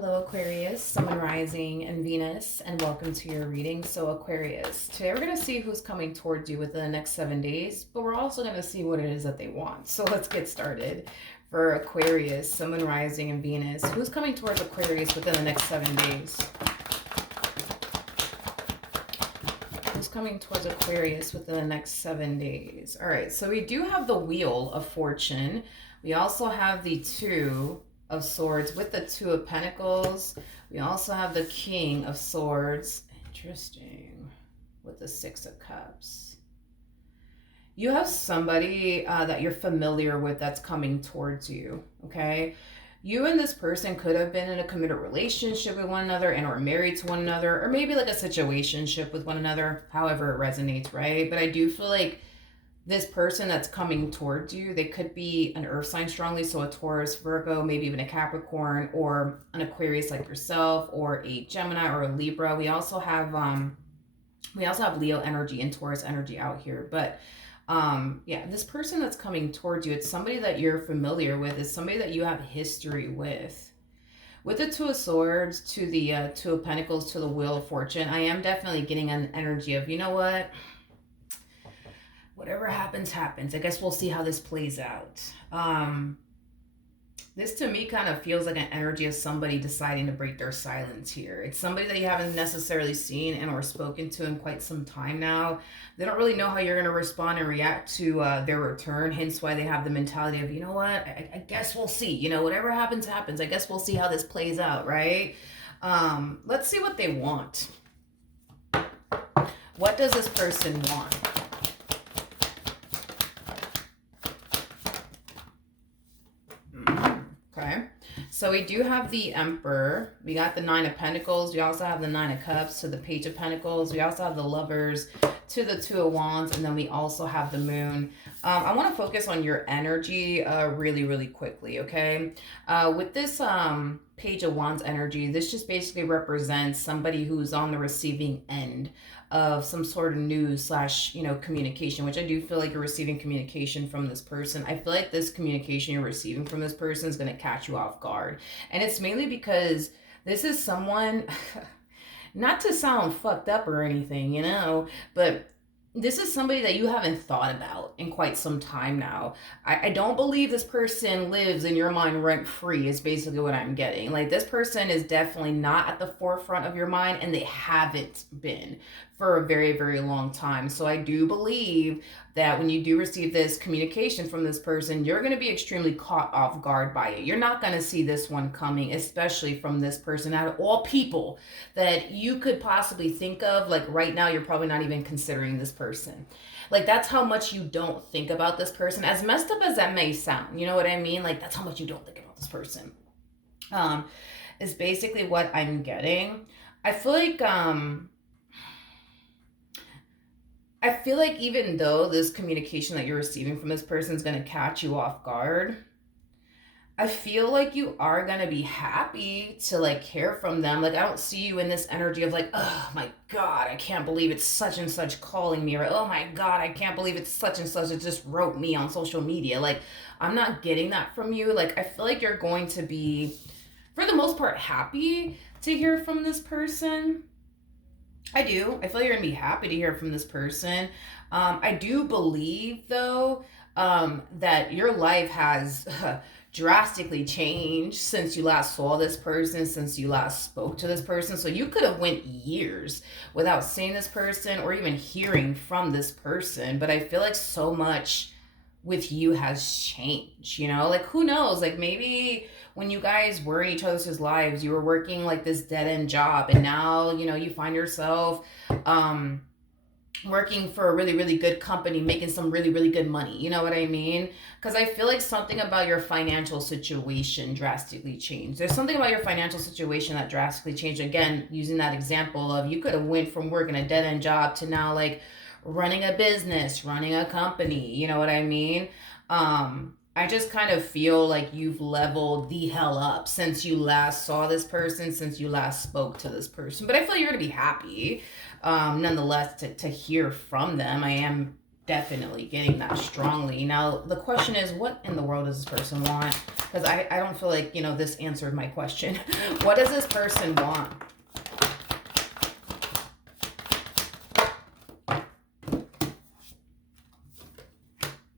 Hello, Aquarius, Sun, Rising, and Venus, and welcome to your reading. So, Aquarius, today we're going to see who's coming towards you within the next 7 days, but we're also going to see what it is that they want. So, let's get started. For Aquarius, Sun, Rising, and Venus, who's coming towards Aquarius within the next 7 days? Who's coming towards Aquarius within the next 7 days? All right, so we do have the Wheel of Fortune. We also have the Two of Swords with the Two of Pentacles. We also have the King of Swords. Interesting. With the Six of Cups. You have somebody that you're familiar with that's coming towards you, okay? You and this person could have been in a committed relationship with one another and or married to one another, or maybe like a situationship with one another, however it resonates, right? But I do feel like this person that's coming towards you, they could be an earth sign strongly, so a Taurus, Virgo, maybe even a Capricorn, or an Aquarius like yourself, or a Gemini or a Libra. We also have Leo energy and Taurus energy out here. But yeah, this person that's coming towards you, it's somebody that you're familiar with, it's somebody that you have history with. With the Two of Swords to the Two of Pentacles to the Wheel of Fortune, I am definitely getting an energy of, you know what? Whatever happens, happens. I guess we'll see how this plays out. This to me kind of feels like an energy of somebody deciding to break their silence here. It's somebody that you haven't necessarily seen and or spoken to in quite some time now. They don't really know how you're going to respond and react to their return. Hence why they have the mentality of, you know what, I guess we'll see. You know, whatever happens, happens. I guess we'll see how this plays out, right? Let's see what they want. What does this person want? Okay, so we do have the Emperor. We got the Nine of Pentacles. We also have the Nine of Cups to the Page of Pentacles. We also have the Lovers to the Two of Wands. And then we also have the Moon. I want to focus on your energy really quickly, okay? With this Page of Wands energy, this just basically represents somebody who's on the receiving end of some sort of news slash, communication, which I do feel like you're receiving communication from this person. I feel like this communication you're receiving from this person is going to catch you off guard. And it's mainly because this is someone, not to sound fucked up or anything, but this is somebody that you haven't thought about in quite some time now. I don't believe this person lives in your mind rent free is basically what I'm getting. Like, this person is definitely not at the forefront of your mind, and they haven't been for a very long time. So I do believe that when you do receive this communication from this person, you're going to be extremely caught off guard by it. You're not going to see this one coming, especially from this person. Out of all people that you could possibly think of, like right now, you're probably not even considering this person. Like, that's how much you don't think about this person. As messed up as that may sound, you know what I mean? Like, that's how much you don't think about this person. Is basically what I'm getting. I feel like even though this communication that you're receiving from this person is going to catch you off guard, I feel like you are going to be happy to like hear from them. Like, I don't see you in this energy of like, oh my God, I can't believe it's such and such calling me. Or, oh my God, I can't believe it's such and such. It just wrote me on social media. Like, I'm not getting that from you. Like, I feel like you're going to be, for the most part, happy to hear from this person. I do. I feel like you're going to be happy to hear from this person. I do believe, though, that your life has drastically changed since you last saw this person, since you last spoke to this person. So you could have went years without seeing this person or even hearing from this person. But I feel like so much with you has changed, like, who knows? Like, maybe when you guys were in each other's lives, you were working like this dead-end job, and now, you find yourself working for a really good company, making some really good money. You know what I mean? Because I feel like something about your financial situation drastically changed. There's something about your financial situation that drastically changed. Again, using that example of, you could have went from working a dead-end job to now like running a business, running a company. You know what I mean? I just kind of feel like you've leveled the hell up since you last saw this person, since you last spoke to this person. But I feel like you're going to be happy, nonetheless, to hear from them. I am definitely getting that strongly. Now, the question is, what in the world does this person want? Because I don't feel like, you know, this answered my question. What does this person want?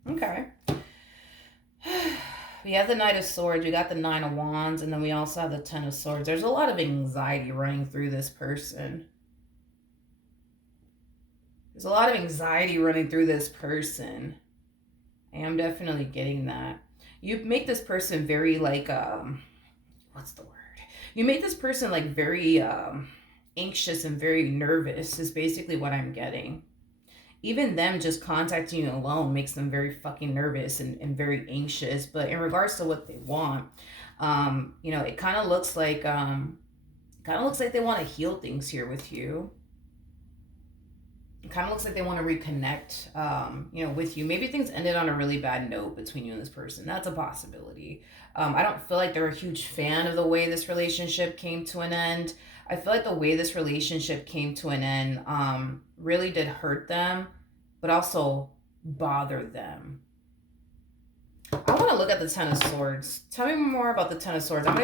Okay. We have the Knight of Swords, we got the Nine of Wands, and then we also have the Ten of Swords. There's a lot of anxiety running through this person. There's a lot of anxiety running through this person. I am definitely getting that. You make this person very like, what's the word? You make this person like very anxious and very nervous is basically what I'm getting. Even them just contacting you alone makes them very fucking nervous and very anxious. But in regards to what they want, you know, it kind of looks like they want to heal things here with you. It kind of looks like they want to reconnect, you know, with you. Maybe things ended on a really bad note between you and this person. That's a possibility. I don't feel like they're a huge fan of the way this relationship came to an end. I feel like the way this relationship came to an end really did hurt them, but also bother them. I want to look at the Ten of Swords. Tell me more about the Ten of Swords. I'm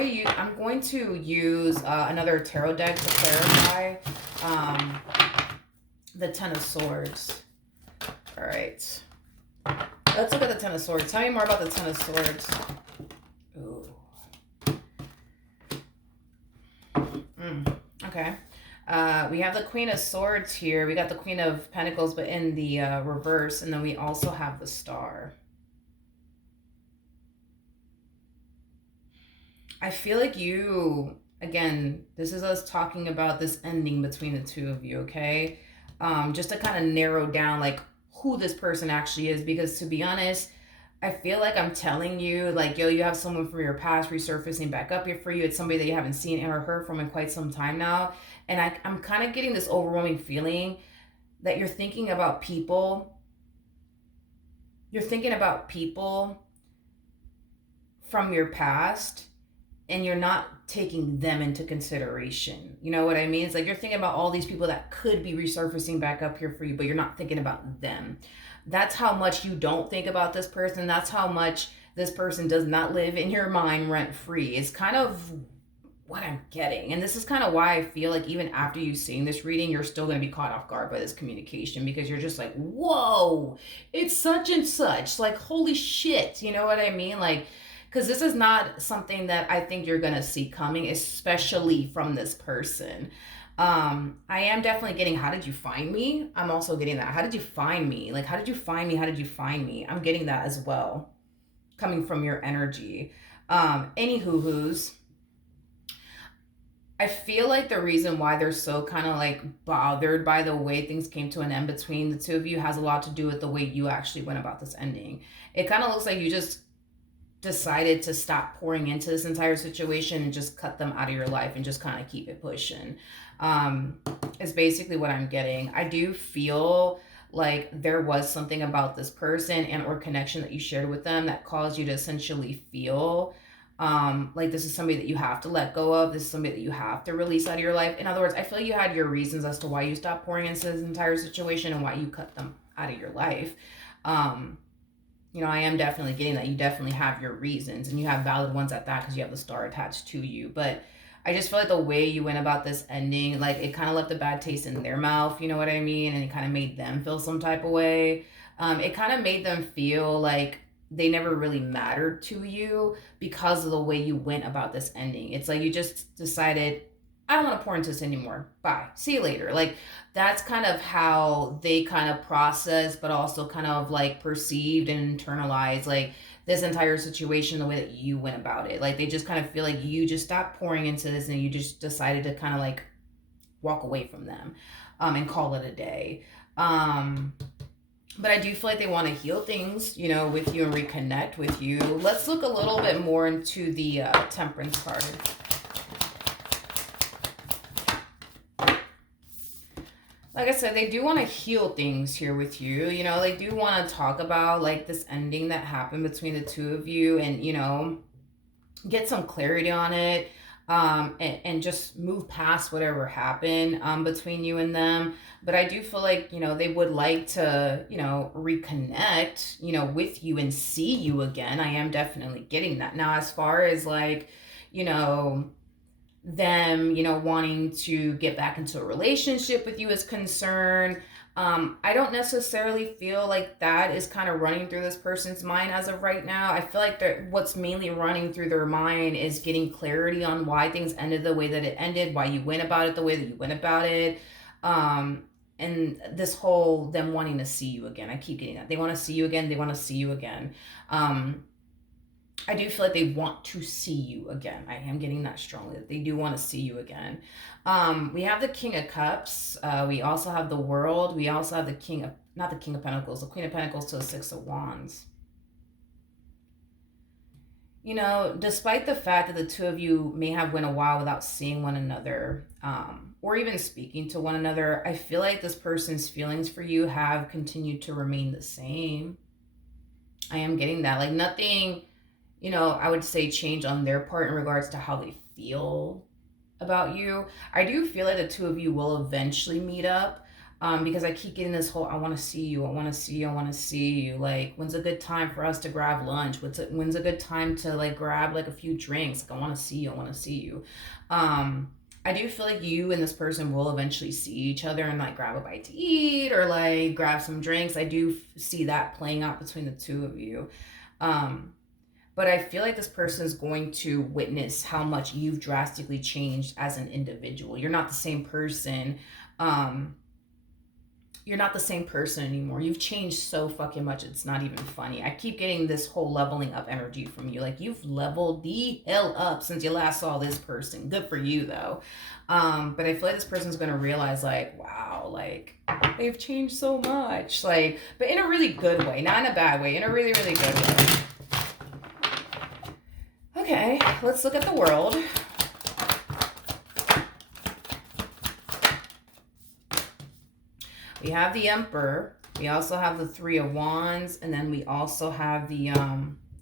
going to use another tarot deck to clarify the Ten of Swords. All right. Let's look at the Ten of Swords. Tell me more about the Ten of Swords. Ooh. Okay. We have the Queen of Swords here. We got the Queen of Pentacles, but in the reverse. And then we also have the Star. I feel like you, again, this is us talking about this ending between the two of you, okay? Just to kind of narrow down, like, who this person actually is. Because to be honest, I feel like I'm telling you, like, yo, you have someone from your past resurfacing back up here for you. It's somebody that you haven't seen or heard from in quite some time now. And I'm kind of getting this overwhelming feeling that you're thinking about people. You're thinking about people from your past, and you're not taking them into consideration. You know what I mean? It's like you're thinking about all these people that could be resurfacing back up here for you, but you're not thinking about them. That's how much you don't think about this person. That's how much this person does not live in your mind rent free. It's kind of what I'm getting. And this is kind of why I feel like even after you seeing this reading, you're still going to be caught off guard by this communication, because you're just like, whoa, it's such and such. Like, holy shit. You know what I mean? Like, because this is not something that I think you're going to see coming, especially from this person. I am definitely getting, how did you find me? I'm also getting that. How did you find me? Like, how did you find me? How did you find me? I'm getting that as well, coming from your energy. Any hoo-hoos. I feel like the reason why they're so kind of like bothered by the way things came to an end between the two of you has a lot to do with the way you actually went about this ending. It kind of looks like you just decided to stop pouring into this entire situation and just cut them out of your life and just kind of keep it pushing. Is basically what I'm getting. I do feel like there was something about this person and or connection that you shared with them that caused you to essentially feel like this is somebody that you have to let go of. This is somebody that you have to release out of your life. In other words, I feel like you had your reasons as to why you stopped pouring into this entire situation and why you cut them out of your life. You know, I am definitely getting that. You definitely have your reasons, and you have valid ones at that, because you have the Star attached to you. But I just feel like the way you went about this ending, like, it kind of left a bad taste in their mouth, you know what I mean? And it kind of made them feel some type of way. It kind of made them feel like they never really mattered to you because of the way you went about this ending. It's like you just decided, I don't want to pour into this anymore. Bye. See you later. Like, that's kind of how they kind of process, but also kind of like perceived and internalized, like, this entire situation, the way that you went about it. Like, they just kind of feel like you just stopped pouring into this and you just decided to kind of like walk away from them, and call it a day. But I do feel like they want to heal things, you know, with you and reconnect with you. Let's look a little bit more into the Temperance card. Like I said, they do want to heal things here with you. You know, they do want to talk about, like, this ending that happened between the two of you and, you know, get some clarity on it. and just move past whatever happened between you and them. But I do feel like, they would like to, reconnect, with you and see you again. I am definitely getting that. Now, as far as like, you know, them, wanting to get back into a relationship with you is concerned. I don't necessarily feel like that is kind of running through this person's mind as of right now. I feel like what's mainly running through their mind is getting clarity on why things ended the way that it ended, why you went about it the way that you went about it. And this whole them wanting to see you again. I keep getting that. They want to see you again. They want to see you again. I do feel like they want to see you again. I am getting that strongly, that they do want to see you again. We have the King of Cups. We also have the World. We also have the not the King of Pentacles, the Queen of Pentacles to the Six of Wands. Despite the fact that the two of you may have went a while without seeing one another, or even speaking to one another, I feel like this person's feelings for you have continued to remain the same. I am getting that. Like nothing, I would say change on their part in regards to how they feel about you. I do feel like the two of you will eventually meet up. Because I keep getting this whole, I want to see you, I want to see you, I want to see you. Like, when's a good time for us to grab lunch? When's a good time to like grab like a few drinks? Like, I want to see you, I want to see you. I do feel like you and this person will eventually see each other and like grab a bite to eat or like grab some drinks. I do see that playing out between the two of you. But I feel like this person is going to witness how much you've drastically changed as an individual. You're not the same person. You're not the same person anymore. You've changed so fucking much, it's not even funny. I keep getting this whole leveling up energy from you. Like, you've leveled the hell up since you last saw this person. Good for you, though. But I feel like this person's going to realize, like, wow, like, they've changed so much. Like, but in a really good way. Not in a bad way. In a really, really good way. Okay, let's look at the World. We have the Emperor. We also have the Three of Wands. And then we also have the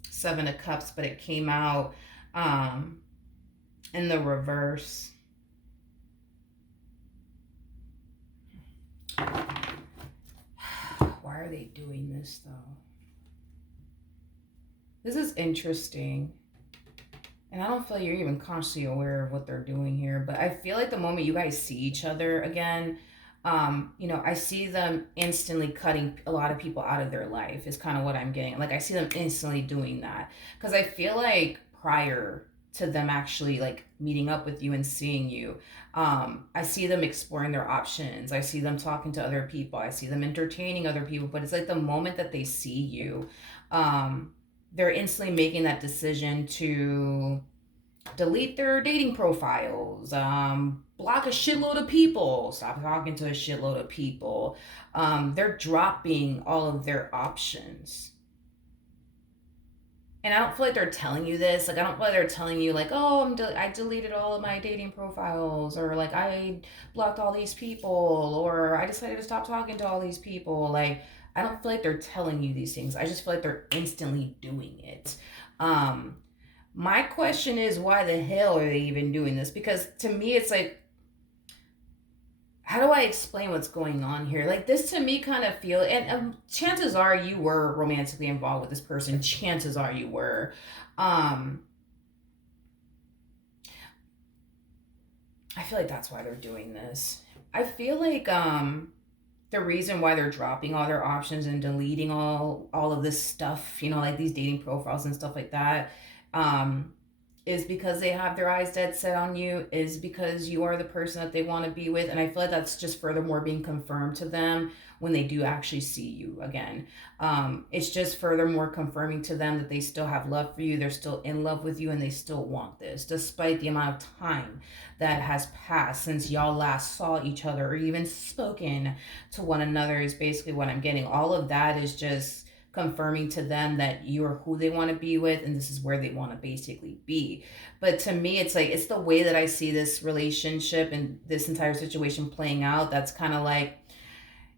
Seven of Cups. But it came out in the reverse. Why are they doing this, though? This is interesting. And I don't feel like you're even consciously aware of what they're doing here. But I feel like the moment you guys see each other again, I see them instantly cutting a lot of people out of their life is kind of what I'm getting. Like, I see them instantly doing that. Because I feel like prior to them actually, like, meeting up with you and seeing you, I see them exploring their options. I see them talking to other people. I see them entertaining other people. But it's like the moment that they see you, they're instantly making that decision to delete their dating profiles, block a shitload of people, stop talking to a shitload of people. They're dropping all of their options. And I don't feel like they're telling you this. Like, I don't feel like they're telling you, like, oh, I deleted all of my dating profiles, or like I blocked all these people, or I decided to stop talking to all these people. Like, I don't feel like they're telling you these things. I just feel like they're instantly doing it. My question is, why the hell are they even doing this? Because to me, it's like, how do I explain what's going on here? Like, this to me kind of feel, and chances are you were romantically involved with this person. Chances are you were. I feel like that's why they're doing this. I feel like the reason why they're dropping all their options and deleting all of this stuff, like these dating profiles and stuff like that, is because they have their eyes dead set on you, is because you are the person that they want to be with. And I feel like that's just furthermore being confirmed to them when they do actually see you again. It's just furthermore confirming to them that they still have love for you, they're still in love with you, and they still want this, despite the amount of time that has passed since y'all last saw each other or even spoken to one another, is basically what I'm getting. All of that is just confirming to them that you're who they want to be with, and this is where they want to basically be. But to me, it's like, it's the way that I see this relationship and this entire situation playing out, that's kind of like,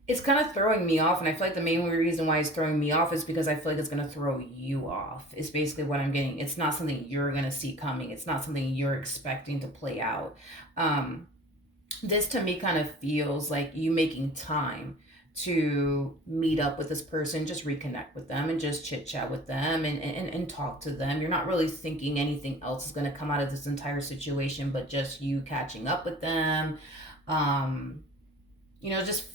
it's kind of throwing me off, and I feel like the main reason why it's throwing me off is because I feel like it's going to throw you off. It's basically what I'm getting. It's not something you're going to see coming. It's not something you're expecting to play out. um this to me kind of feels like you making time to meet up with this person, just reconnect with them and just chit chat with them, and talk to them. You're not really thinking anything else is going to come out of this entire situation but just you catching up with them. um just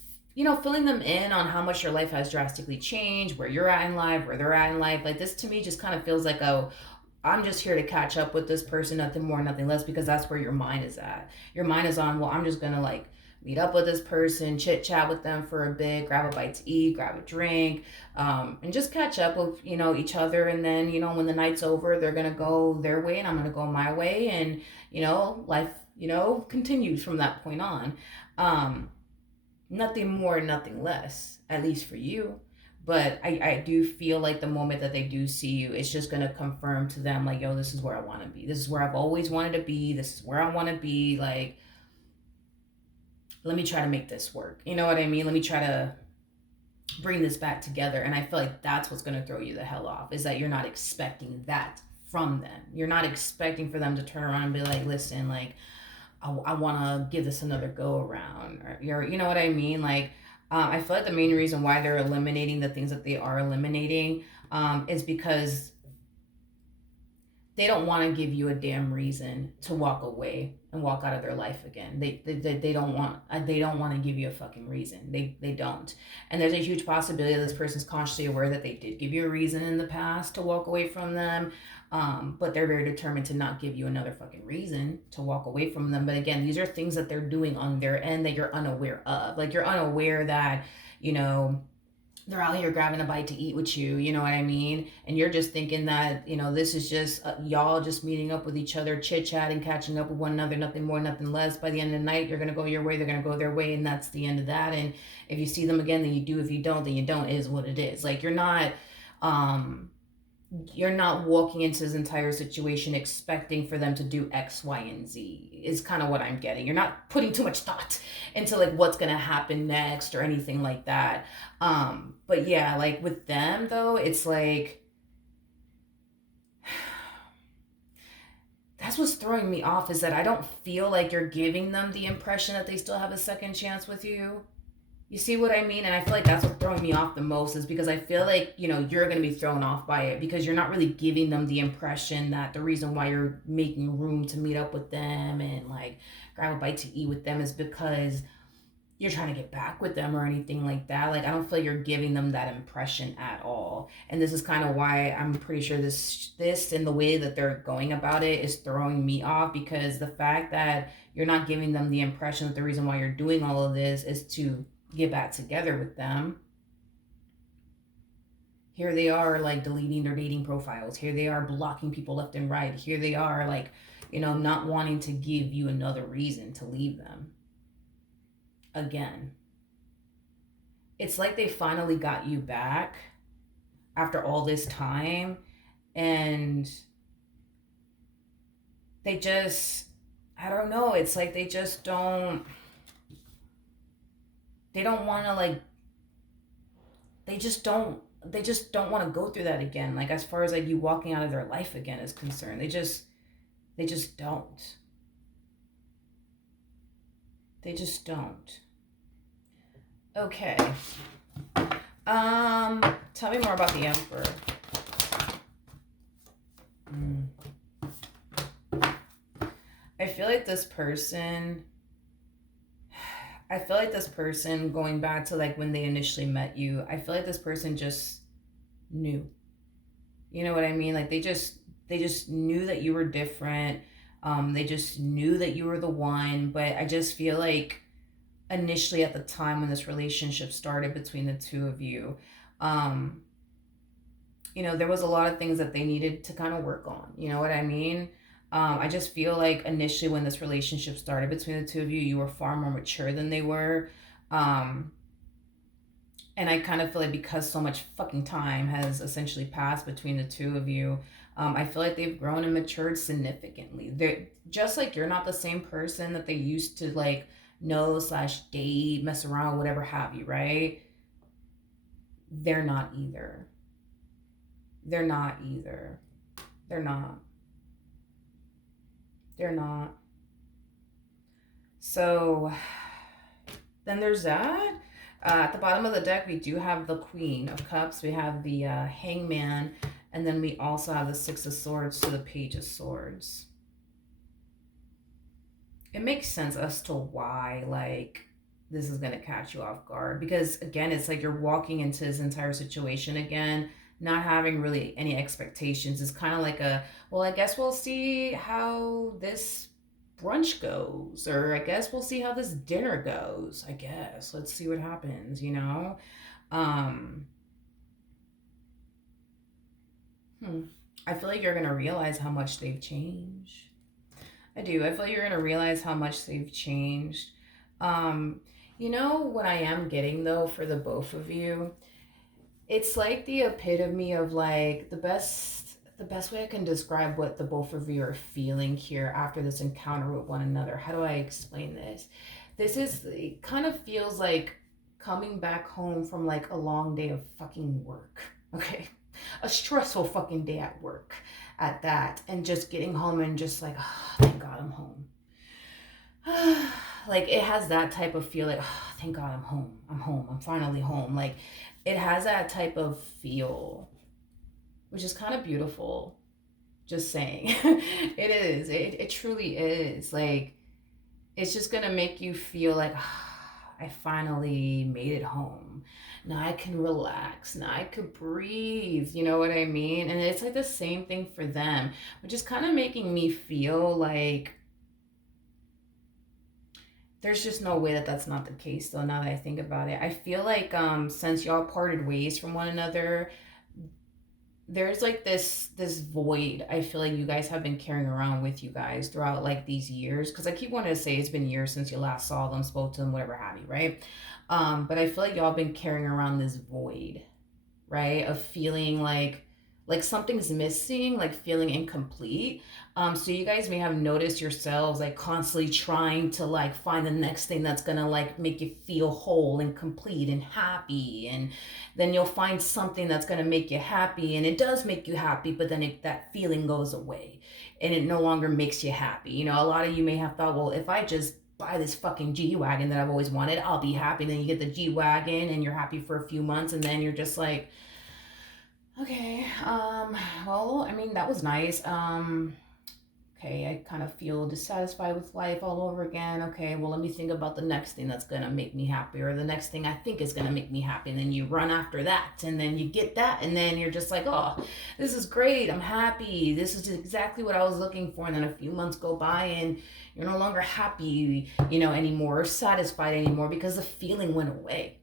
filling them in on how much your life has drastically changed, where you're at in life, where they're at in life. Like, this to me just kind of feels like, oh, I'm just here to catch up with this person, nothing more, nothing less, because that's where your mind is at. Your mind is on, well, I'm just gonna like meet up with this person, chit chat with them for a bit, grab a bite to eat, grab a drink, and just catch up with each other. And then when the night's over, they're gonna go their way, and I'm gonna go my way, and life continues from that point on. Nothing more, nothing less, at least for you. But I do feel like the moment that they do see you, it's just going to confirm to them, like, yo, this is where I want to be. This is where I've always wanted to be. This is where I want to be. Like, let me try to make this work. You know what I mean? Let me try to bring this back together. And I feel like that's what's going to throw you the hell off, is that you're not expecting that from them. You're not expecting for them to turn around and be like, listen, like, I want to give this another go around, or you know what I mean? Like, I feel like the main reason why they're eliminating the things that they are eliminating, is because they don't want to give you a damn reason to walk away and walk out of their life again. They don't want, to give you a fucking reason. They don't. And there's a huge possibility that this person's consciously aware that they did give you a reason in the past to walk away from them. But they're very determined to not give you another fucking reason to walk away from them. But again, these are things that they're doing on their end that you're unaware of. Like, you're unaware that, they're out here grabbing a bite to eat with you, you know what I mean? And you're just thinking that, this is just y'all just meeting up with each other, chit-chatting, catching up with one another, nothing more, nothing less. By the end of the night, you're going to go your way, they're going to go their way, and that's the end of that. And if you see them again, then you do. If you don't, then you don't. It is what it is. Like, you're not walking into this entire situation expecting for them to do X, Y, and Z, is kind of what I'm getting. You're not putting too much thought into like what's going to happen next or anything like that. But yeah, like with them though, it's like, that's what's throwing me off, is that I don't feel like you're giving them the impression that they still have a second chance with you. You see what I mean? And I feel like that's what's throwing me off the most, is because I feel like, you're going to be thrown off by it, because you're not really giving them the impression that the reason why you're making room to meet up with them and like grab a bite to eat with them is because you're trying to get back with them or anything like that. Like, I don't feel like you're giving them that impression at all. And this is kind of why I'm pretty sure this and the way that they're going about it is throwing me off, because the fact that you're not giving them the impression that the reason why you're doing all of this is to get back together with them. Here they are, like, deleting their dating profiles. Here they are blocking people left and right. Here they are, like, not wanting to give you another reason to leave them. Again, it's like they finally got you back after all this time, and they just, I don't know, it's like they just don't want to, like, they just don't want to go through that again. Like, as far as like you walking out of their life again is concerned, they just don't. They just don't. Okay. Tell me more about the Emperor. I feel like this person, going back to like when they initially met you, I feel like this person just knew. You know what I mean? Like, they just knew that you were different. They just knew that you were the one. But I just feel like initially at the time when this relationship started between the two of you, there was a lot of things that they needed to kind of work on. You know what I mean? I just feel like initially when this relationship started between the two of you, you were far more mature than they were. And I kind of feel like because so much fucking time has essentially passed between the two of you, I feel like they've grown and matured significantly. They're just like, you're not the same person that they used to like know/date, mess around, whatever have you, right? They're not either. They're not either. They're not. They're not. So then there's that. At the bottom of the deck, we do have the Queen of Cups. We have the Hangman. And then we also have the Six of Swords to the Page of Swords. It makes sense as to why, like, this is going to catch you off guard. Because, again, it's like you're walking into this entire situation again, not having really any expectations. It's kind of like well, I guess we'll see how this brunch goes, or I guess we'll see how this dinner goes. I guess let's see what happens, um I feel like you're gonna realize how much they've changed. I do. I feel like you're gonna realize how much they've changed. um what I am getting though for the both of you, it's like the epitome of like the best way I can describe what the both of you are feeling here after this encounter with one another. How do I explain this? It kind of feels like coming back home from like a long day of fucking work. Okay. A stressful fucking day at work at that. And just getting home and just like, oh, thank God I'm home. Like it has that type of feel like, oh, thank God I'm home. I'm home. I'm finally home. Like it has that type of feel, which is kind of beautiful. Just saying. It is. It truly is. Like it's just gonna make you feel like, "Ah, I finally made it home. Now I can relax. Now I could breathe. You know what I mean?" And it's like the same thing for them, which is kind of making me feel like there's just no way that that's not the case though. Now that I think about it, I feel like since y'all parted ways from one another, there's like this void I feel like you guys have been carrying around with you guys throughout like these years, because I keep wanting to say it's been years since you last saw them, spoke to them, whatever have you, right? But I feel like y'all been carrying around this void, right, of feeling like something's missing, like feeling incomplete. So you guys may have noticed yourselves like constantly trying to like find the next thing that's gonna like make you feel whole and complete and happy, and then you'll find something that's gonna make you happy, and it does make you happy, but then that feeling goes away and it no longer makes you happy. A lot of you may have thought, well, if I just buy this fucking G-Wagon that I've always wanted, I'll be happy. Then you get the G-Wagon and you're happy for a few months, and then you're just like, okay, well, I mean, that was nice. Okay, I kind of feel dissatisfied with life all over again. Okay, well, let me think about the next thing that's gonna make me happy, or the next thing I think is gonna make me happy. And then you run after that, and then you get that, and then you're just like, oh, this is great. I'm happy. This is exactly what I was looking for. And then a few months go by, and you're no longer happy, anymore, or satisfied anymore, because the feeling went away.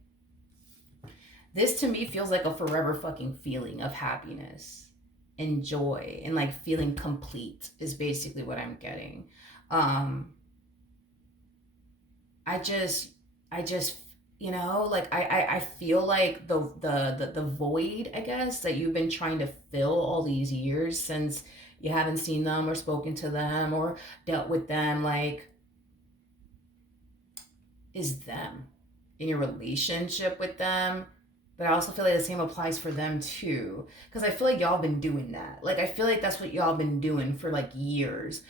This to me feels like a forever fucking feeling of happiness and joy and like feeling complete is basically what I'm getting. Um I just like I feel like the void, I guess, that you've been trying to fill all these years since you haven't seen them or spoken to them or dealt with them, like, is them in your relationship with them. But I also feel like the same applies for them too. Because I feel like y'all been doing that. Like, I feel like that's what y'all been doing for like years.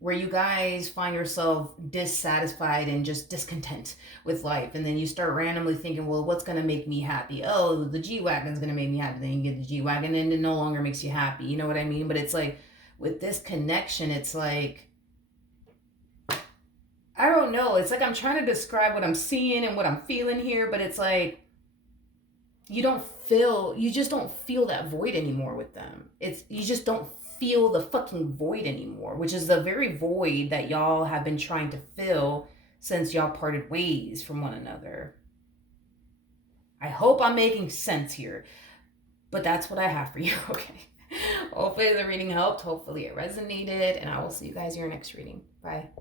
Where you guys find yourself dissatisfied and just discontent with life. And then you start randomly thinking, well, what's going to make me happy? Oh, the G-Wagon's going to make me happy. Then you get the G-Wagon and it no longer makes you happy. You know what I mean? But it's like, with this connection, it's like, I don't know. It's like I'm trying to describe what I'm seeing and what I'm feeling here, but it's like, you just don't feel that void anymore with them. You just don't feel the fucking void anymore, which is the very void that y'all have been trying to fill since y'all parted ways from one another. I hope I'm making sense here, but that's what I have for you. Okay. Hopefully the reading helped. Hopefully it resonated, and I will see you guys in your next reading. Bye.